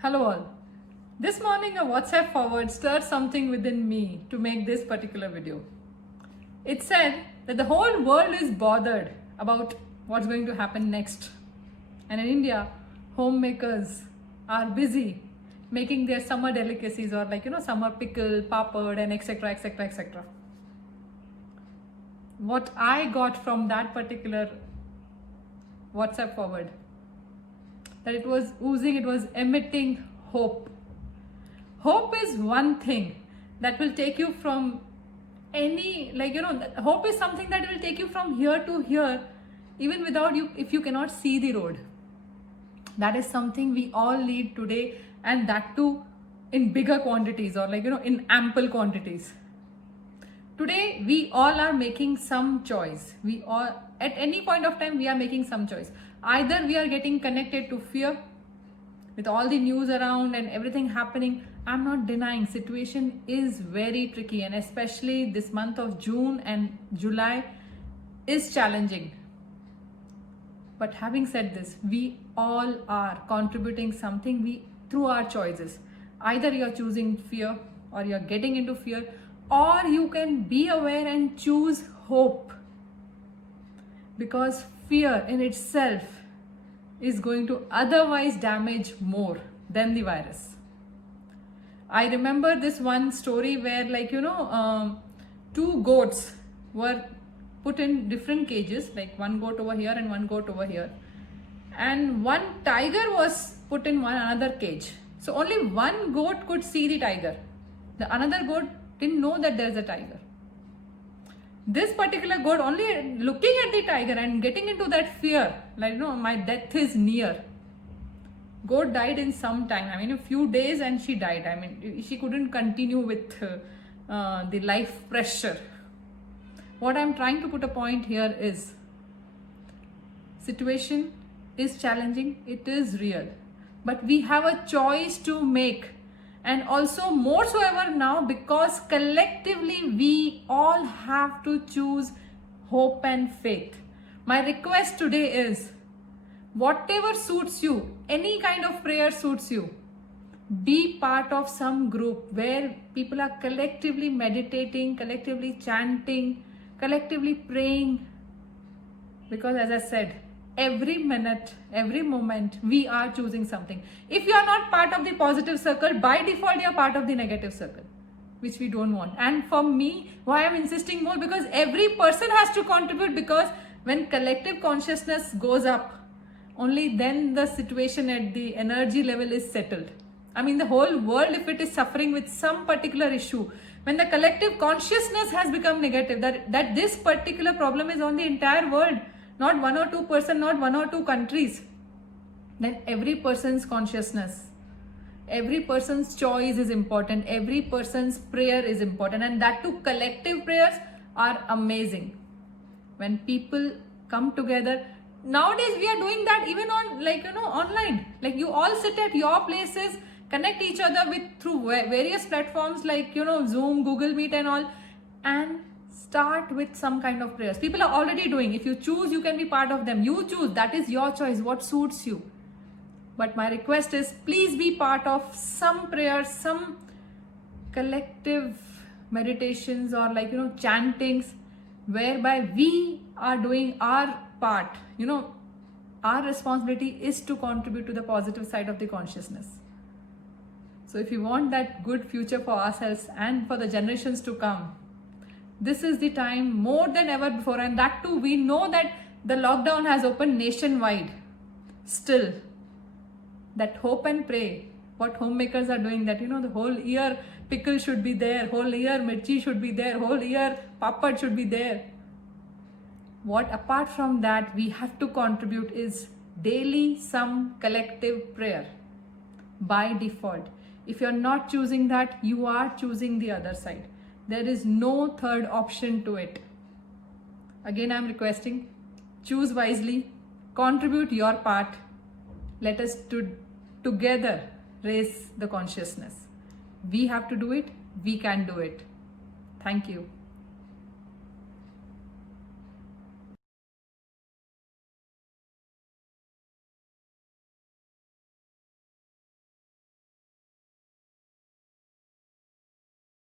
Hello all. This morning a WhatsApp forward stirred something within me to make this particular video. It said that the whole world is bothered about what's going to happen next. And in India, homemakers are busy making their summer delicacies or summer pickle, papad and etc, etc, etc. What I got from that particular WhatsApp forward, that it was oozing, it was emitting hope. Hope is one thing that will take you from any, hope is something that will take you from here to here, even without you, if you cannot see the road. That is something we all need today, and that too in bigger quantities or in ample quantities. Today, we all are making some choice. We all, at any point of time, we are making some choice. Either we are getting connected to fear with all the news around and everything happening. I'm not denying situation is very tricky, and especially this month of June and July is challenging. But having said this, we all are contributing something through our choices. Either you're choosing fear or you're getting into fear, or you can be aware and choose hope, because fear in itself is going to otherwise damage more than the virus. I remember this one story where two goats were put in different cages, like one goat over here and one goat over here, and one tiger was put in another cage. So only one goat could see the tiger. The another goat didn't know that there's a tiger. This particular goat, only looking at the tiger and getting into that fear, my death is near. Goat died in some time, a few days, and she died. She couldn't continue with the life pressure. What I'm trying to put a point here is, situation is challenging, it is real, but we have a choice to make. And also more so ever now, because collectively we all have to choose hope and faith. My request today is, whatever suits you, any kind of prayer suits you, be part of some group where people are collectively meditating, collectively chanting, collectively praying. Because as I said, every minute, every moment, we are choosing something. If you are not part of the positive circle, by default, you are part of the negative circle, which we don't want. And for me, why I'm insisting more, because every person has to contribute, because when collective consciousness goes up, only then the situation at the energy level is settled. The whole world, if it is suffering with some particular issue, when the collective consciousness has become negative, that this particular problem is on the entire world, not one or two person, not one or two countries, then every person's consciousness, every person's choice is important, every person's prayer is important, and that too collective prayers are amazing. When people come together, nowadays we are doing that even on online. You all sit at your places, connect each other through various platforms like Zoom, Google Meet and all, and start with some kind of prayers. People are already doing. If you choose, you can be part of them. You choose. That is your choice. What suits you. But my request is, please be part of some prayers, some collective meditations or chantings, whereby we are doing our part. Our responsibility is to contribute to the positive side of the consciousness. So if you want that good future for ourselves and for the generations to come, this is the time more than ever before. And that too, we know that the lockdown has opened nationwide. Still, that hope and pray, what homemakers are doing, that the whole year pickle should be there, whole year mirchi should be there, whole year papad should be there. What apart from that we have to contribute is daily some collective prayer by default. If you're not choosing that, you are choosing the other side. There is no third option to it. Again, I'm requesting, choose wisely, contribute your part. Let us together raise the consciousness. We have to do it. We can do it. Thank you.